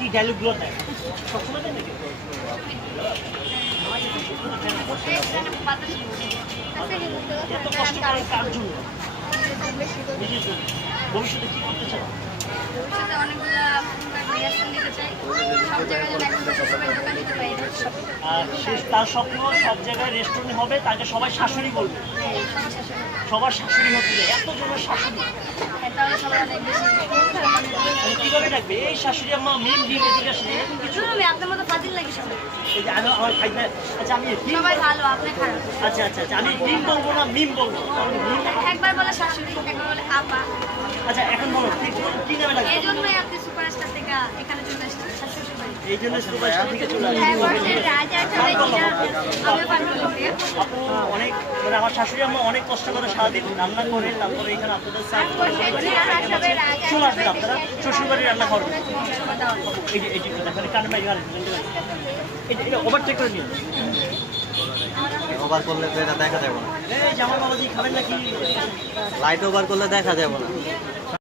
কি ডায়লগগুলো দেয় সবসময় দেয় নাকি? এত কষ্ট করে কার জন্য? নিজের জন্য। ভবিষ্যতে কি করতে চাও? ভবিষ্যতে অনেকগুলা নিতে চাই, সব জায়গায় যেন এখন শ্বশুরবাড়ির দোকান দিতে পারি। আর তার স্বপ্ন সব জায়গায় রেস্টুরেন্ট হবে, তাকে সবাই শাশুড়ি বলবে, সবার শাশুড়ি হতে যায়, এত জনের শাশুড়ি। তাহলে সবাই অনেক বেশি কিভাবে ডাকবে এই শাশুড়ি আম্মা মিম ডিম এদিকে আসলে এরকম কিছু? আমি আপনার মতো ফাজিল নাকি সবাই? এই যে আমার ভাই আচ্ছা আমি সবাই ভালো, আপনি খারাপ। আচ্ছা আচ্ছা আচ্ছা আমি ডিম বলবো না মিম বলবো? একবার বলে শাশুড়ি, একবার বলে আপা। আচ্ছা এখন বলো কি নামে ডাকবে? এই জন্যই আপনি সুপারস্টার থেকে এখানে চলে আসছেন শ্বশুরবাড়ি। এই জন্য সুপারস্টার থেকে চলে হ্যাঁ, আসবে। বর্ষের রাজা চলে গিয়ে আমিও পান করবো। আপু অনেক মানে আমার শাশুড়ি আম্মা অনেক কষ্ট করে সারাদিন রান্না করে, তারপরে এখানে আপনাদের চলে আসবেন আপনারা শ্বশুরবাড়ি রান্না করবেন। এই যে এটি দেখেন কানে মাই গাড়ি এটা ওভারটেক করে নিন। ওভার করলে তো এটা দেখা যাবে না। এই যে আমার বাবাজি খাবেন নাকি? লাইট ওভার করলে দেখা যাবে না।